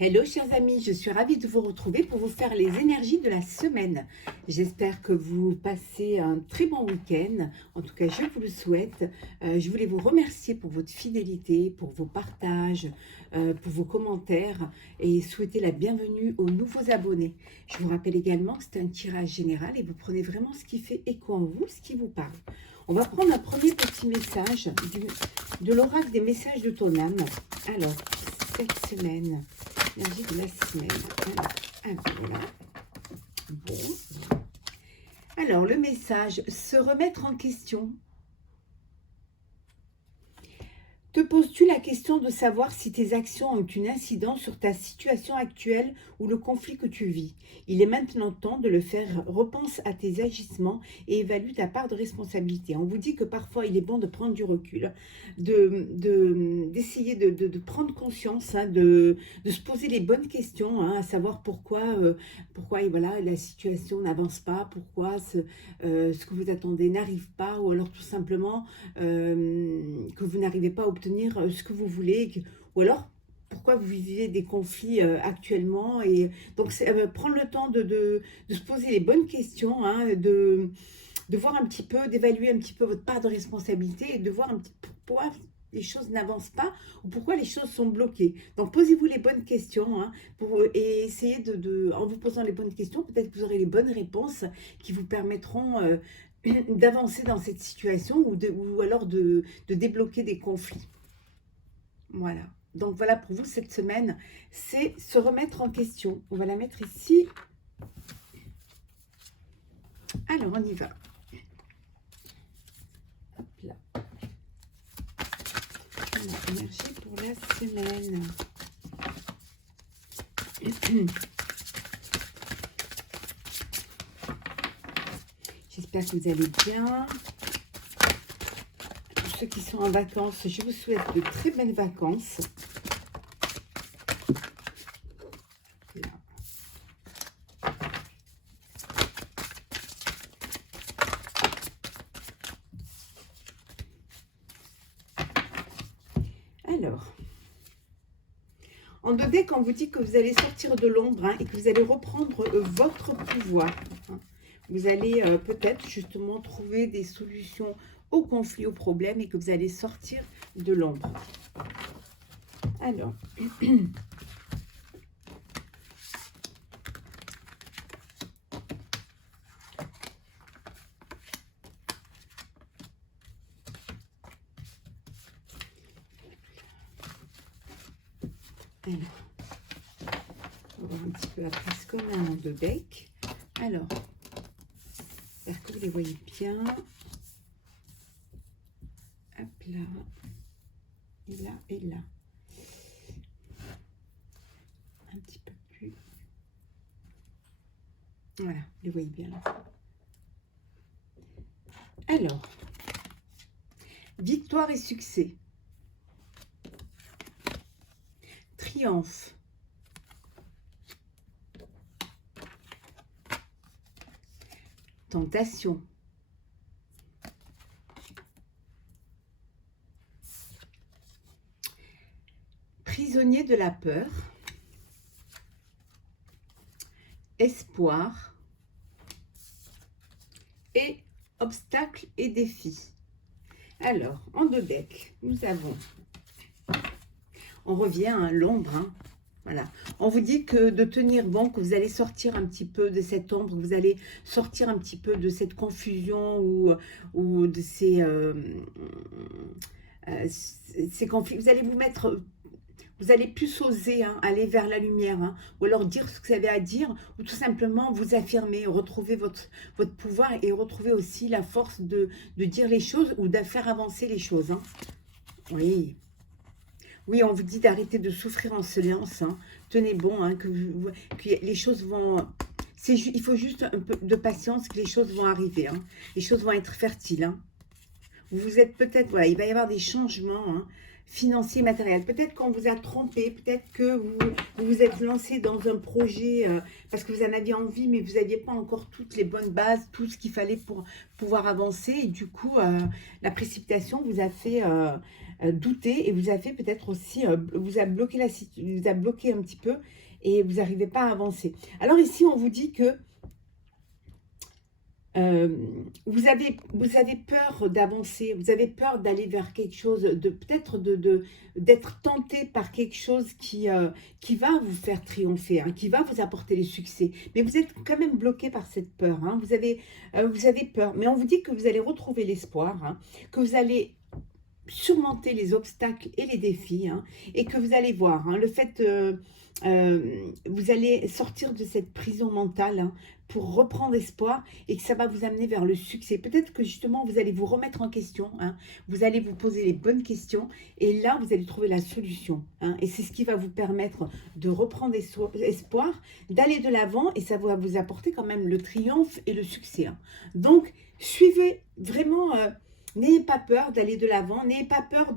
Hello chers amis, je suis ravie de vous retrouver pour vous faire les énergies de la semaine. J'espère que vous passez un très bon week-end, en tout cas je vous le souhaite. Je voulais vous remercier pour votre fidélité, pour vos partages, pour vos commentaires et souhaiter la bienvenue aux nouveaux abonnés. Je vous rappelle également que c'est un tirage général et vous prenez vraiment ce qui fait écho en vous, ce qui vous parle. On va prendre un premier petit message de l'oracle des messages de ton âme. Alors, cette semaine... l'énergie de la semaine. Voilà. Bon. Alors, le message, se remettre en question. Te poses-tu la question de savoir si tes actions ont une incidence sur ta situation actuelle ou le conflit que tu vis? Il est maintenant temps de le faire. Repense à tes agissements et évalue ta part de responsabilité. On vous dit que parfois il est bon de prendre du recul, d'essayer de prendre conscience, hein, de se poser les bonnes questions, hein, à savoir pourquoi et voilà, la situation n'avance pas, pourquoi ce que vous attendez n'arrive pas, ou alors tout simplement que vous n'arrivez pas à obtenir ce que vous voulez, ou alors pourquoi vous vivez des conflits actuellement. Et donc prendre le temps de se poser les bonnes questions, hein, de voir un petit peu, d'évaluer un petit peu votre part de responsabilité et de voir un petit peu pourquoi les choses n'avancent pas ou pourquoi les choses sont bloquées. Donc posez-vous les bonnes questions, hein, et essayez en vous posant les bonnes questions, peut-être que vous aurez les bonnes réponses qui vous permettront d'avancer dans cette situation ou alors de débloquer des conflits. Voilà. Donc voilà pour vous cette semaine, c'est se remettre en question. On va la mettre ici. Alors on y va. Hop là. Alors, énergie pour la semaine. J'espère que vous allez bien. Pour ceux qui sont en vacances, je vous souhaite de très bonnes vacances. Là. Alors, en 2D, quand on vous dit que vous allez sortir de l'ombre, hein, et que vous allez reprendre votre pouvoir, hein, vous allez peut-être justement trouver des solutions aux conflits, aux problèmes, et que vous allez sortir de l'ombre. Alors, on va voir un petit peu la prise comme un de bec. Alors, j'espère que vous les voyez bien. Hop là, et là, et là. Un petit peu plus. Voilà, vous les voyez bien là. Alors, victoire et succès. Triomphe. Tentation. Prisonnier de la peur. Espoir. Et obstacles et défis. Alors, en 2 decks, nous avons... On revient à l'ombre, hein. Voilà. On vous dit que de tenir bon, que vous allez sortir un petit peu de cette ombre, que vous allez sortir un petit peu de cette confusion ou de ces conflits. Vous allez vous mettre... Vous allez plus oser, hein, aller vers la lumière, hein, ou alors dire ce que vous avez à dire, ou tout simplement vous affirmer, retrouver votre pouvoir et retrouver aussi la force de dire les choses ou de faire avancer les choses. Hein. Oui. Oui, on vous dit d'arrêter de souffrir en silence. Hein. Tenez bon, hein, que les choses vont... il faut juste un peu de patience, que les choses vont arriver. Hein. Les choses vont être fertiles. Hein. Vous êtes peut-être... Voilà, il va y avoir des changements, hein, financiers, matériels. Peut-être qu'on vous a trompé, peut-être que vous vous êtes lancé dans un projet parce que vous en aviez envie, mais vous n'aviez pas encore toutes les bonnes bases, tout ce qu'il fallait pour pouvoir avancer. Et du coup, la précipitation vous a fait douté et vous a fait peut-être aussi, vous a bloqué vous a bloqué un petit peu et vous n'arrivez pas à avancer. Alors ici, on vous dit que vous avez peur d'avancer, vous avez peur d'aller vers quelque chose, de peut-être d'être tenté par quelque chose qui va vous faire triompher, hein, qui va vous apporter le succès. Mais vous êtes quand même bloqué par cette peur, hein, vous avez peur. Mais on vous dit que vous allez retrouver l'espoir, hein, que vous allez surmonter les obstacles et les défis, hein, et que vous allez voir, hein, le fait, vous allez sortir de cette prison mentale, hein, pour reprendre espoir et que ça va vous amener vers le succès. Peut-être que justement vous allez vous remettre en question, hein, vous allez vous poser les bonnes questions et là vous allez trouver la solution, hein, et c'est ce qui va vous permettre de reprendre espoir, d'aller de l'avant et ça va vous apporter quand même le triomphe et le succès, hein. Donc suivez vraiment, n'ayez pas peur d'aller de l'avant, n'ayez pas peur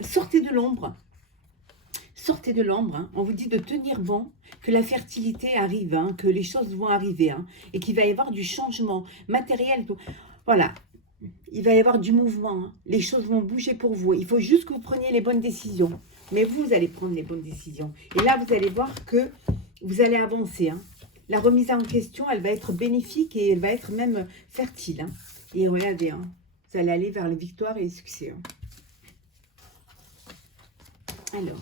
sortez de l'ombre. Sortez de l'ombre, hein. On vous dit de tenir bon, que la fertilité arrive, hein, que les choses vont arriver, hein, et qu'il va y avoir du changement matériel. Voilà, il va y avoir du mouvement, hein. Les choses vont bouger pour vous. Il faut juste que vous preniez les bonnes décisions. Mais vous allez prendre les bonnes décisions. Et là, vous allez voir que vous allez avancer, hein. La remise en question, elle va être bénéfique et elle va être même fertile, hein. Et regardez, hein, vous allez aller vers les victoires et les succès, hein. Alors,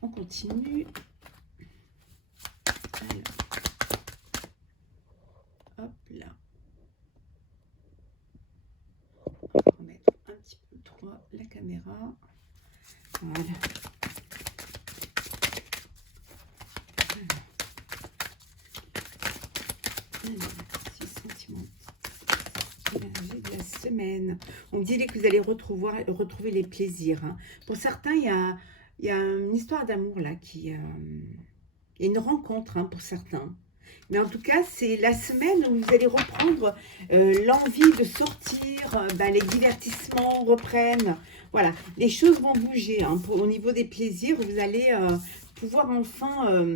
on continue. Alors, hop là. On va mettre un petit peu trop la caméra. Voilà. Alors, 6 cm. L'énergie de la semaine. On dirait que vous allez retrouver les plaisirs, hein. Pour certains, il y a une histoire d'amour là qui... il y a une rencontre, hein, pour certains. Mais en tout cas, c'est la semaine où vous allez reprendre l'envie de sortir, les divertissements reprennent. Voilà, les choses vont bouger, hein, au niveau des plaisirs. Vous allez pouvoir enfin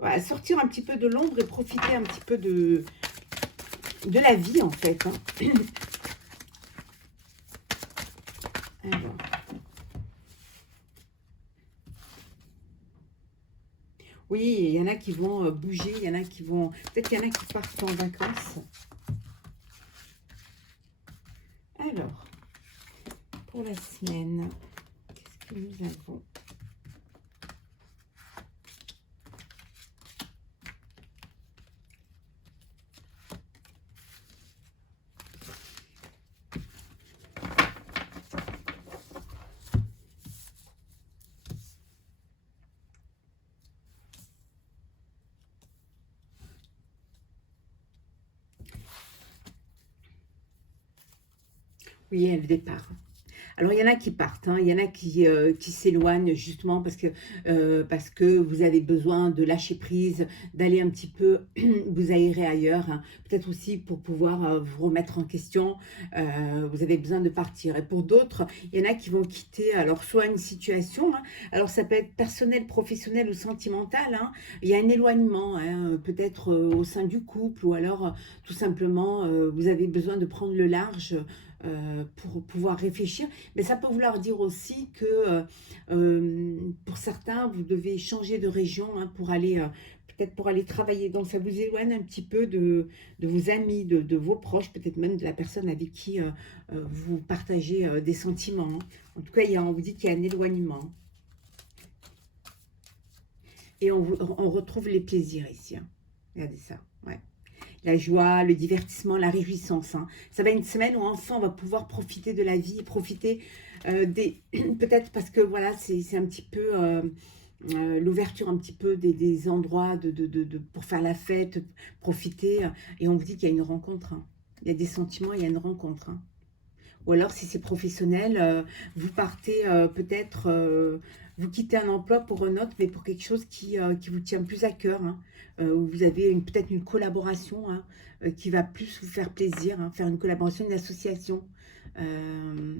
voilà, sortir un petit peu de l'ombre et profiter un petit peu de la vie, en fait, hein. Alors. Oui, il y en a qui vont bouger, il y en a qui vont... Peut-être qu'il y en a qui partent en vacances. Alors, pour la semaine, qu'est-ce que nous avons? Oui, le départ. Alors, il y en a qui partent, hein, il y en a qui s'éloignent justement parce que vous avez besoin de lâcher prise, d'aller un petit peu vous aérer ailleurs, hein. Peut-être aussi pour pouvoir vous remettre en question, vous avez besoin de partir. Et pour d'autres, il y en a qui vont quitter, alors soit une situation, hein, alors ça peut être personnel, professionnel ou sentimental, hein. Il y a un éloignement, hein, peut-être au sein du couple ou alors tout simplement vous avez besoin de prendre le large pour pouvoir réfléchir. Mais ça peut vouloir dire aussi que pour certains, vous devez changer de région, hein, pour aller, peut-être pour aller travailler. Donc ça vous éloigne un petit peu de vos amis, de vos proches, peut-être même de la personne avec qui vous partagez des sentiments, hein. En tout cas, on vous dit qu'il y a un éloignement. Et on retrouve les plaisirs ici, hein. Regardez ça, ouais. La joie, le divertissement, la réjouissance, hein. Ça va être une semaine où enfin on va pouvoir profiter de la vie, profiter des... Peut-être parce que voilà, c'est un petit peu l'ouverture un petit peu des endroits pour faire la fête, profiter. Et on vous dit qu'il y a une rencontre, hein. Il y a des sentiments, il y a une rencontre, hein. Ou alors, si c'est professionnel, vous partez peut-être, vous quittez un emploi pour un autre, mais pour quelque chose qui vous tient plus à cœur, hein, où vous avez peut-être une collaboration, hein, qui va plus vous faire plaisir, hein, faire une collaboration, une association. Euh,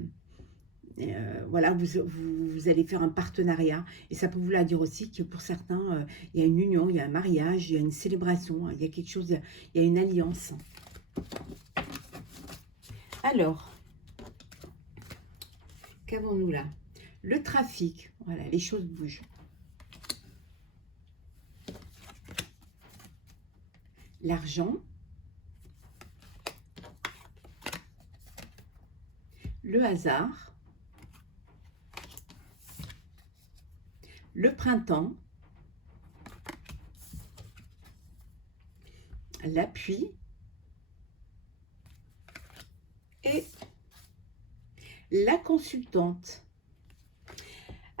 voilà, vous allez faire un partenariat. Et ça peut vouloir dire aussi que pour certains, il y a une union, il y a un mariage, il y a une célébration, hein, il y a quelque chose, il y a une alliance. Alors, qu'avons-nous là? Le trafic, voilà, les choses bougent. L'argent. Le hasard. Le printemps. L'appui. Et la consultante.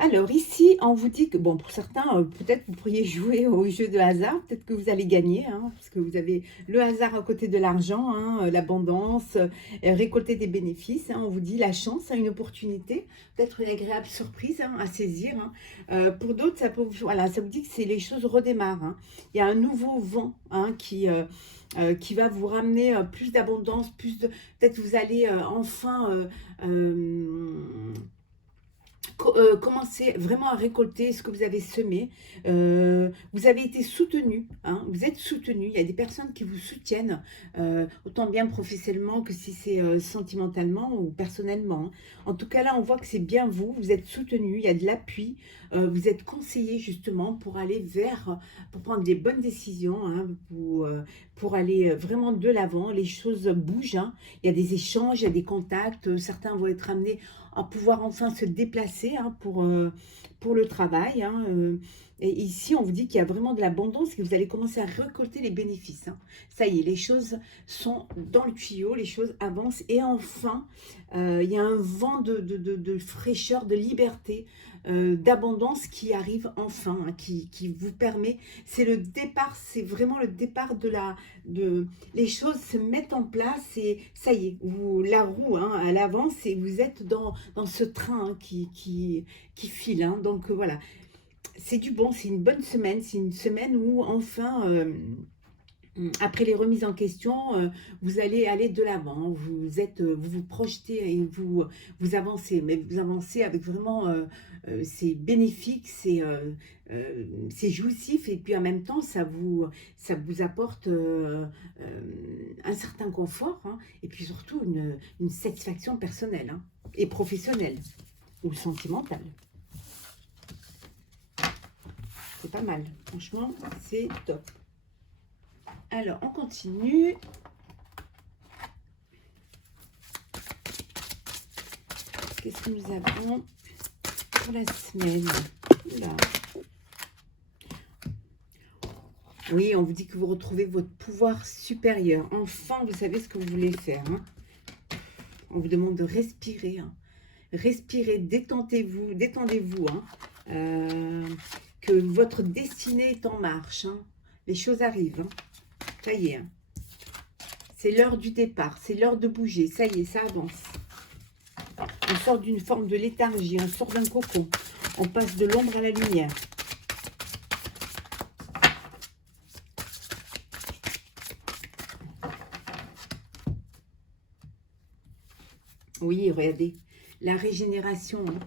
Alors ici, on vous dit que, bon, pour certains, peut-être vous pourriez jouer au jeu de hasard, peut-être que vous allez gagner, hein, parce que vous avez le hasard à côté de l'argent, hein, l'abondance, récolter des bénéfices, hein, on vous dit la chance, hein, une opportunité, peut-être une agréable surprise, hein, à saisir. Hein. Pour d'autres, ça peut, voilà, ça vous dit que c'est les choses redémarrent. Hein. Il y a un nouveau vent, hein, qui va vous ramener plus d'abondance, plus de... Peut-être vous allez enfin... commencez vraiment à récolter ce que vous avez semé. Vous avez été soutenu, hein, vous êtes soutenu. Il y a des personnes qui vous soutiennent, autant bien professionnellement que si c'est sentimentalement ou personnellement. Hein. En tout cas, là, on voit que c'est bien vous, vous êtes soutenu, il y a de l'appui, vous êtes conseillé justement pour aller vers, pour prendre des bonnes décisions, hein, pour aller vraiment de l'avant. Les choses bougent, hein. Il y a des échanges, il y a des contacts, certains vont être amenés à pouvoir enfin se déplacer, hein, pour le travail. Hein, et ici, on vous dit qu'il y a vraiment de l'abondance, que vous allez commencer à récolter les bénéfices. Hein. Ça y est, les choses sont dans le tuyau, les choses avancent. Et enfin, il y a un vent de fraîcheur, de liberté, d'abondance qui arrive enfin, hein, qui vous permet. C'est le départ, c'est vraiment le départ les choses se mettent en place et ça y est, la roue, hein, elle avance et vous êtes dans ce train, hein, qui file. Hein. Donc voilà, c'est du bon, c'est une bonne semaine, c'est une semaine où enfin... après les remises en question, vous allez aller de l'avant, vous vous projetez et vous avancez, mais vous avancez avec vraiment, c'est bénéfique, c'est jouissif et puis en même temps, ça vous apporte un certain confort, hein, et puis surtout une satisfaction personnelle, hein, et professionnelle ou sentimentale. C'est pas mal, franchement, c'est top. Alors, on continue. Qu'est-ce que nous avons pour la semaine? Oula. Oui, on vous dit que vous retrouvez votre pouvoir supérieur. Enfin, vous savez ce que vous voulez faire. Hein. On vous demande de respirer. Hein. Respirez, détendez-vous. Détendez-vous. Hein. Que votre destinée est en marche. Hein. Les choses arrivent. Hein. Ça y est. Hein. C'est l'heure du départ. C'est l'heure de bouger. Ça y est, ça avance. On sort d'une forme de léthargie. On sort d'un cocon. On passe de l'ombre à la lumière. Oui, regardez. La régénération. Hein.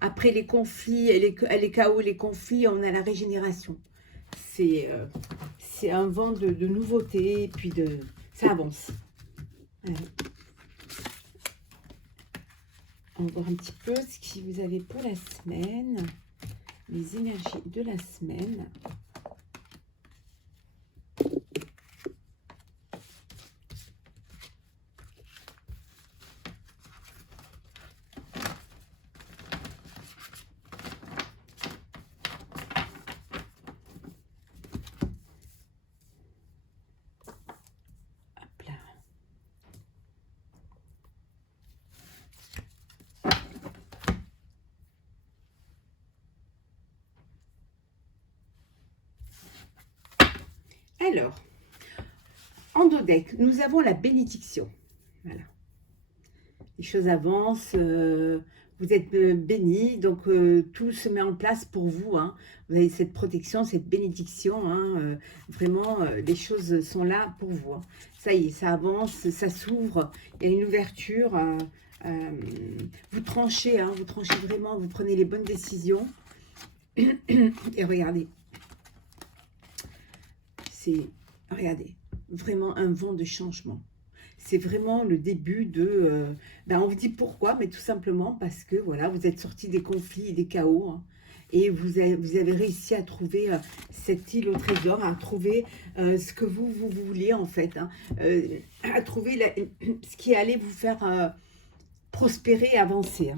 Après les conflits, les chaos, les conflits, on a la régénération. C'est un vent de nouveauté, et puis ça avance. Ouais. On va voir un petit peu ce que vous avez pour la semaine, les énergies de la semaine. Alors, en dos deck, nous avons la bénédiction. Voilà. Les choses avancent, vous êtes bénis, donc tout se met en place pour vous. Hein. Vous avez cette protection, cette bénédiction. Hein, vraiment, les choses sont là pour vous. Hein. Ça y est, ça avance, ça s'ouvre. Il y a une ouverture. Vous tranchez, hein, vous tranchez vraiment, vous prenez les bonnes décisions. Et regardez. Regardez, vraiment un vent de changement. c'est vraiment le début de... ben on vous dit pourquoi, mais tout simplement parce que voilà, vous êtes sorti des conflits et des chaos, hein, et vous avez réussi à trouver cette île au trésor, à trouver ce que vous voulez en fait, hein, à trouver ce qui allait vous faire prospérer et avancer. Hein.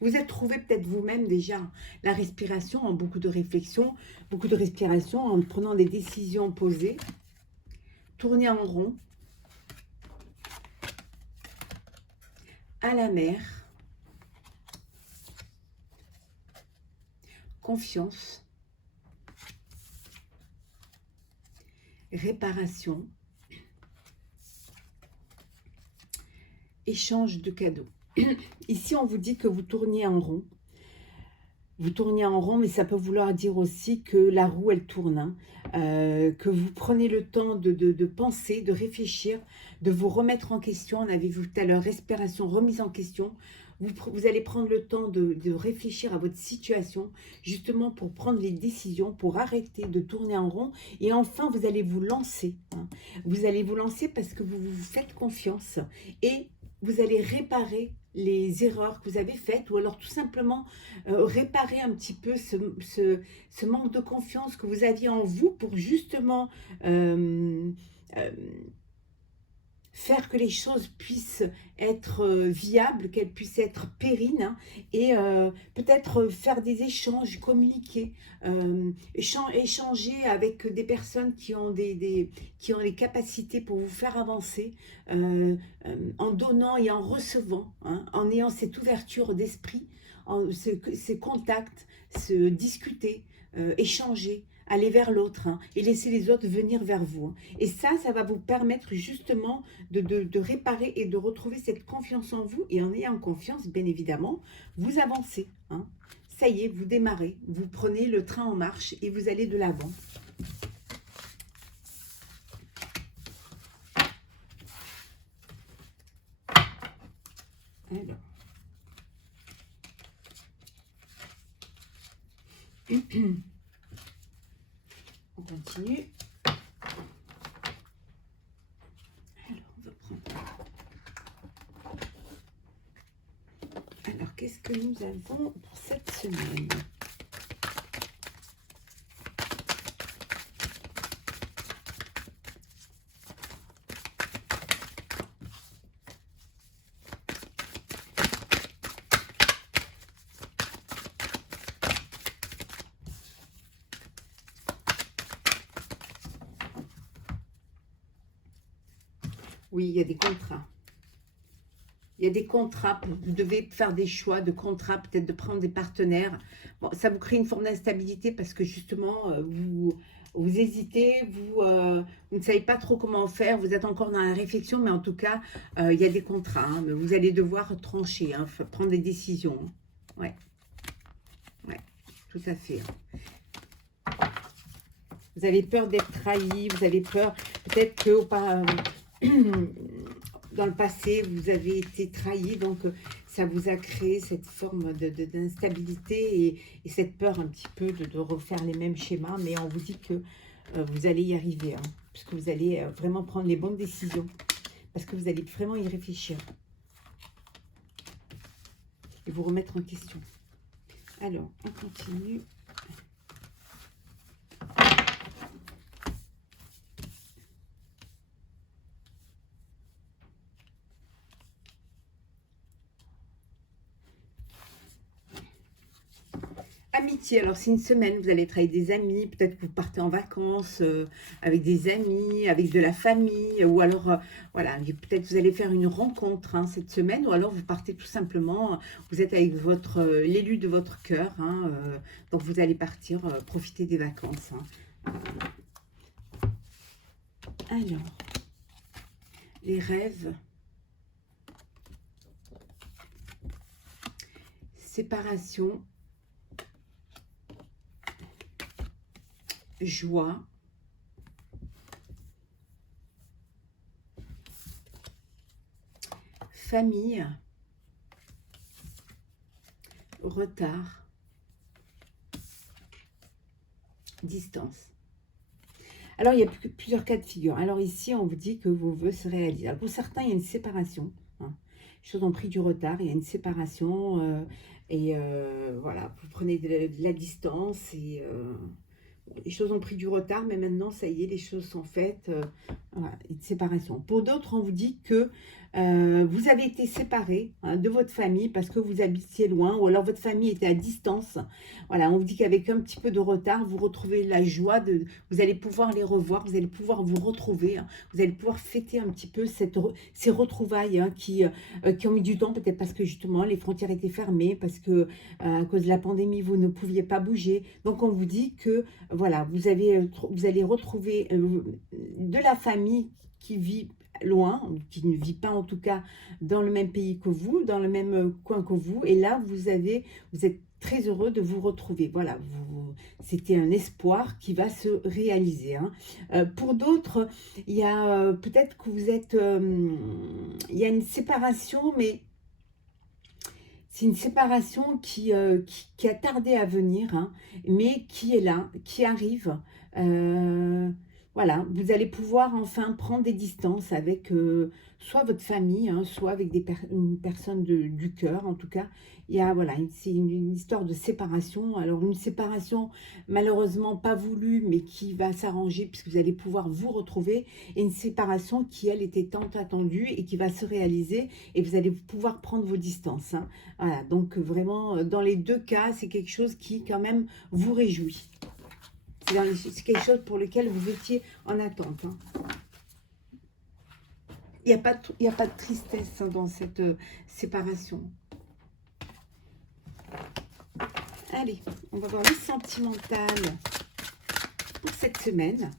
Vous êtes trouvé peut-être vous-même déjà la respiration en beaucoup de réflexion, beaucoup de respiration en prenant des décisions posées, tourner en rond, à la mer, confiance, réparation, échange de cadeaux. Ici, on vous dit que vous tourniez en rond. Vous tourniez en rond, mais ça peut vouloir dire aussi que la roue, elle tourne. Hein. Que vous prenez le temps de penser, de réfléchir, de vous remettre en question. On avait vu tout à l'heure, respiration, remise en question. Vous allez prendre le temps de réfléchir à votre situation, justement pour prendre les décisions, pour arrêter de tourner en rond. Et enfin, vous allez vous lancer. Hein. Vous allez vous lancer parce que vous vous faites confiance. Et vous allez réparer les erreurs que vous avez faites, ou alors tout simplement réparer un petit peu ce manque de confiance que vous aviez en vous pour justement euh, euh, faire que les choses puissent être viables, qu'elles puissent être pérines, hein, et peut-être faire des échanges, communiquer, échanger avec des personnes qui ont, qui ont les capacités pour vous faire avancer, en donnant et en recevant, hein, en ayant cette ouverture d'esprit, ces contacts, se discuter, échanger, aller vers l'autre, hein, et laisser les autres venir vers vous. Hein. Et ça va vous permettre justement de réparer et de retrouver cette confiance en vous. Et en ayant confiance, bien évidemment, vous avancez. Hein. Ça y est, vous démarrez, vous prenez le train en marche et vous allez de l'avant. Alors. On continue. Alors, on va prendre. Alors, qu'est-ce que nous avons pour cette semaine ? Oui, il y a des contrats. Il y a des contrats, vous devez faire des choix de contrats, peut-être de prendre des partenaires. Bon, ça vous crée une forme d'instabilité parce que justement, vous hésitez, vous ne savez pas trop comment faire, vous êtes encore dans la réflexion, mais en tout cas, il y a des contrats. Hein, vous allez devoir trancher, hein, prendre des décisions. Ouais, ouais, tout à fait. Vous avez peur d'être trahi, vous avez peur, peut-être que dans le passé, vous avez été trahi, donc ça vous a créé cette forme d'instabilité et cette peur un petit peu de refaire les mêmes schémas, mais on vous dit que vous allez y arriver, hein, puisque vous allez vraiment prendre les bonnes décisions, parce que vous allez vraiment y réfléchir et vous remettre en question. Alors, on continue. Amitié, alors c'est une semaine, vous allez être avec des amis, peut-être que vous partez en vacances avec des amis, avec de la famille, ou alors, voilà, peut-être vous allez faire une rencontre, hein, cette semaine, ou alors vous partez tout simplement, vous êtes avec l'élu de votre cœur, hein, donc vous allez partir profiter des vacances. Hein. Alors, les rêves, séparation, joie, famille, retard, distance. Alors, il y a plusieurs cas de figure. Alors ici, on vous dit que vos vœux se réalisent. Alors, pour certains, il y a une séparation. Hein. Les choses ont pris du retard, il y a une séparation. Voilà, vous prenez de la distance et les choses ont pris du retard, mais maintenant, ça y est, les choses sont faites. Voilà, une séparation. Pour d'autres, on vous dit que vous avez été séparés de votre famille parce que vous habitiez loin ou alors votre famille était à distance. Voilà, on vous dit qu'avec un petit peu de retard, vous retrouvez la joie de... Vous allez pouvoir les revoir, vous allez pouvoir vous retrouver. Hein, vous allez pouvoir fêter un petit peu ces retrouvailles qui ont mis du temps, peut-être parce que justement les frontières étaient fermées, parce que à cause de la pandémie, vous ne pouviez pas bouger. Donc, on vous dit que voilà, vous allez retrouver de la famille qui vit loin, qui ne vit pas en tout cas dans le même pays que vous, dans le même coin que vous. Et là, vous êtes très heureux de vous retrouver. Voilà, c'était un espoir qui va se réaliser. Hein. Pour d'autres, il y a peut-être que vous êtes... il y a une séparation, mais... C'est une séparation qui a tardé à venir, hein, mais qui est là, qui arrive. Voilà, vous allez pouvoir enfin prendre des distances avec soit votre famille, hein, soit avec une personne du cœur. En tout cas, il y a, voilà, c'est une histoire de séparation. Alors, une séparation malheureusement pas voulue, mais qui va s'arranger puisque vous allez pouvoir vous retrouver. Et une séparation qui, elle, était tant attendue et qui va se réaliser et vous allez pouvoir prendre vos distances. Hein. Voilà, donc vraiment, dans les deux cas, c'est quelque chose qui, quand même, vous réjouit. C'est quelque chose pour lequel vous étiez en attente. Hein. Il n'y a pas de tristesse hein, dans cette séparation. Allez, on va voir le sentimental pour cette semaine.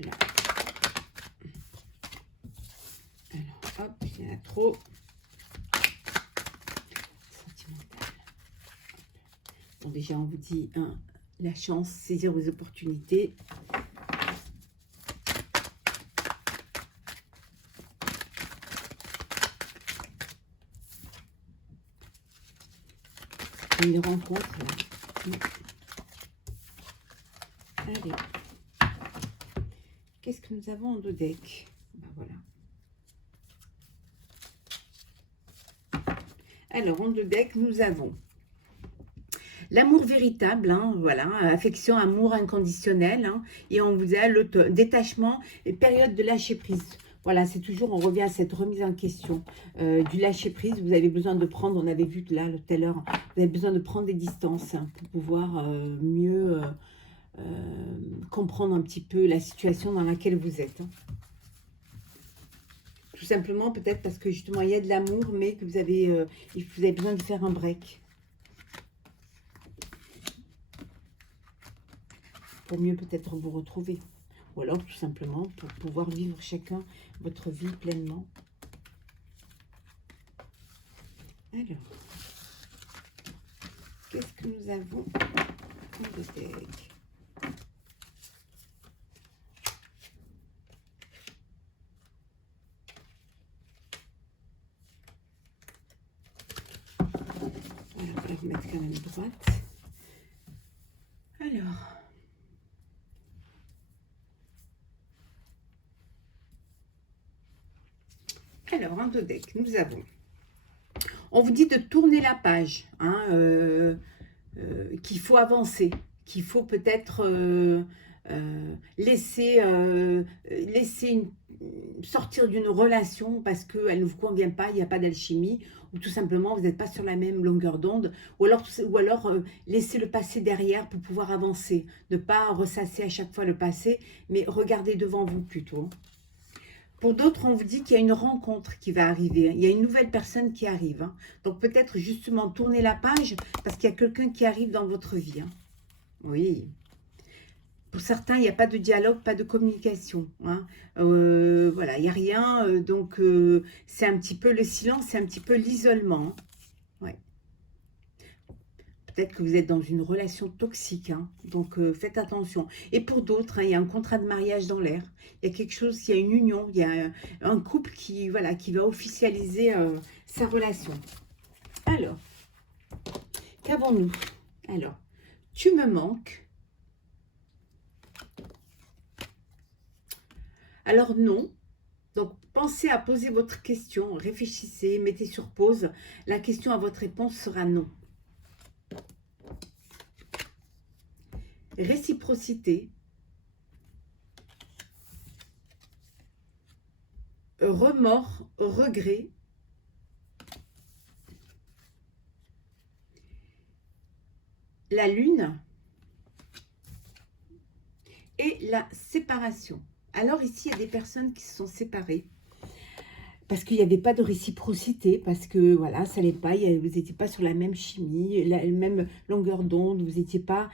Là. Alors, hop, il y en a trop. Sentimental. Bon, déjà, on vous dit, hein, la chance, saisir les opportunités. Une rencontre, là. Allez. Qu'est-ce que nous avons en dos deck? Ben voilà. Alors, en deux decks, nous avons l'amour véritable, hein, voilà, affection, amour inconditionnel, hein, et on vous a le détachement et période de lâcher prise. Voilà, c'est toujours, on revient à cette remise en question du lâcher prise. Vous avez besoin de prendre, on avait vu là tout à l'heure, vous avez besoin de prendre des distances hein, pour pouvoir mieux comprendre un petit peu la situation dans laquelle vous êtes. Hein. Tout simplement, peut-être parce que justement, il y a de l'amour, mais que vous avez besoin de faire un break. Pour mieux peut-être vous retrouver. Ou alors, tout simplement, pour pouvoir vivre chacun votre vie pleinement. Alors, qu'est-ce que nous avons en deck? Alors, on va la remettre quand même droite. Alors, en deux decks, nous avons... On vous dit de tourner la page, hein, qu'il faut avancer, qu'il faut peut-être laisser sortir d'une relation parce qu'elle ne vous convient pas, il n'y a pas d'alchimie, ou tout simplement vous n'êtes pas sur la même longueur d'onde, ou alors laisser le passé derrière pour pouvoir avancer, ne pas ressasser à chaque fois le passé, mais regarder devant vous plutôt. Pour d'autres, on vous dit qu'il y a une rencontre qui va arriver. Il y a une nouvelle personne qui arrive. Hein. Donc, peut-être justement tourner la page parce qu'il y a quelqu'un qui arrive dans votre vie. Hein. Oui. Pour certains, il n'y a pas de dialogue, pas de communication. Hein. Voilà, il n'y a rien. Donc, c'est un petit peu le silence, c'est un petit peu l'isolement. Ouais. Peut-être que vous êtes dans une relation toxique, hein, donc faites attention. Et pour d'autres, hein, il y a un contrat de mariage dans l'air. Il y a quelque chose, il y a une union, il y a un couple qui, voilà, qui va officialiser sa relation. Alors, qu'avons-nous? Alors, Tu me manques. Alors non. Donc, pensez à poser votre question, réfléchissez, mettez sur pause. La question à votre réponse sera non. Réciprocité. Remords, regret. La lune et la séparation. Alors ici, il y a des personnes qui se sont séparées parce qu'il n'y avait pas de réciprocité, parce que voilà, ça n'allait pas, vous n'étiez pas sur la même chimie, la même longueur d'onde, vous n'étiez pas...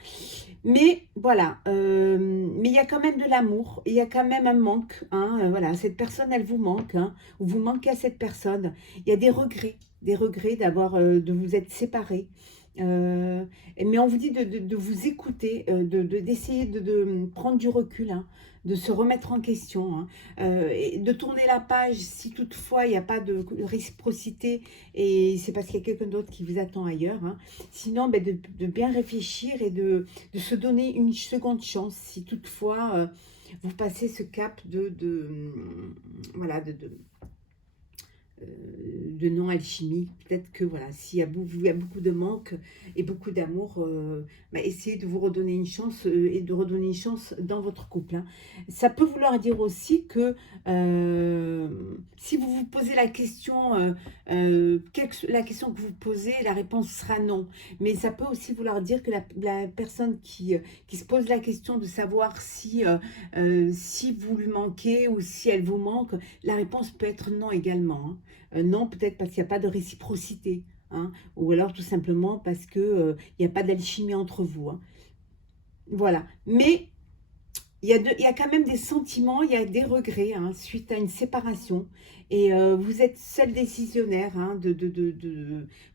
Mais voilà, mais il y a quand même de l'amour, il y a quand même un manque, hein, voilà, cette personne, elle vous manque, hein, ou vous manquez à cette personne. Il y a des regrets d'avoir, de vous être séparés. Euh, mais on vous dit de vous écouter, d'essayer de prendre du recul, hein, de se remettre en question, hein, et de tourner la page si toutefois il n'y a pas de réciprocité et c'est parce qu'il y a quelqu'un d'autre qui vous attend ailleurs, hein. Sinon, ben, de bien réfléchir et de se donner une seconde chance si toutefois vous passez ce cap voilà, de non-alchimie. Peut-être que voilà, s'il y a beaucoup de manque et beaucoup d'amour, bah, essayez de vous redonner une chance et de redonner une chance dans votre couple, hein. Ça peut vouloir dire aussi que si vous vous posez la question, la question que vous posez, la réponse sera non. Mais ça peut aussi vouloir dire que la personne qui se pose la question de savoir si vous lui manquez ou si elle vous manque, la réponse peut être non également, hein. Non, peut-être parce qu'il n'y a pas de réciprocité, hein, ou alors tout simplement parce qu'il n'y a pas d'alchimie entre vous, hein. Voilà. Mais il y a quand même des sentiments, il y a des regrets, hein, suite à une séparation. Et vous êtes seul décisionnaire, hein,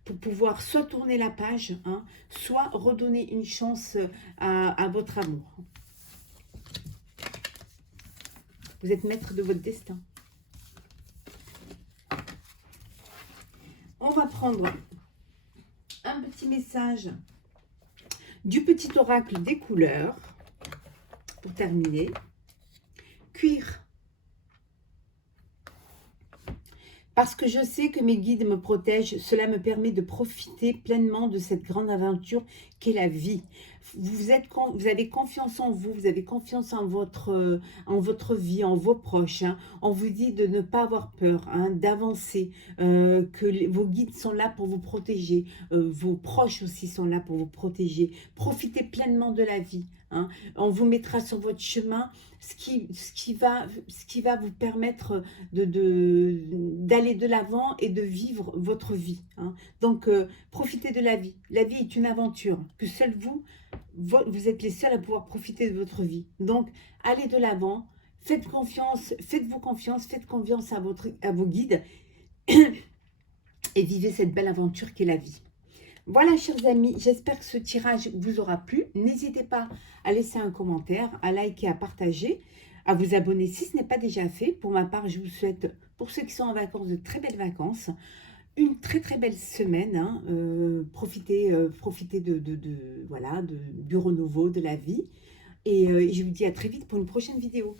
pour pouvoir soit tourner la page, hein, soit redonner une chance à votre amour. Vous êtes maître de votre destin. On va prendre un petit message du petit oracle des couleurs pour terminer. Cuir. Parce que je sais que mes guides me protègent, cela me permet de profiter pleinement de cette grande aventure qu'est la vie. Vous avez confiance en vous, vous avez confiance en votre vie, en vos proches, hein. On vous dit de ne pas avoir peur, hein, d'avancer, que vos guides sont là pour vous protéger, vos proches aussi sont là pour vous protéger. Profitez pleinement de la vie, hein. On vous mettra sur votre chemin ce qui va vous permettre d'aller de l'avant et de vivre votre vie, hein. Donc, profitez de la vie. La vie est une aventure que seul vous êtes les seuls à pouvoir profiter de votre vie. Donc, allez de l'avant, faites-vous confiance, faites confiance à vos guides et vivez cette belle aventure qu'est la vie. Voilà, chers amis, j'espère que ce tirage vous aura plu. N'hésitez pas à laisser un commentaire, à liker, à partager, à vous abonner si ce n'est pas déjà fait. Pour ma part, je vous souhaite, pour ceux qui sont en vacances, de très belles vacances. Une très très belle semaine, hein. Profitez voilà, du renouveau, de la vie. Et je vous dis à très vite pour une prochaine vidéo.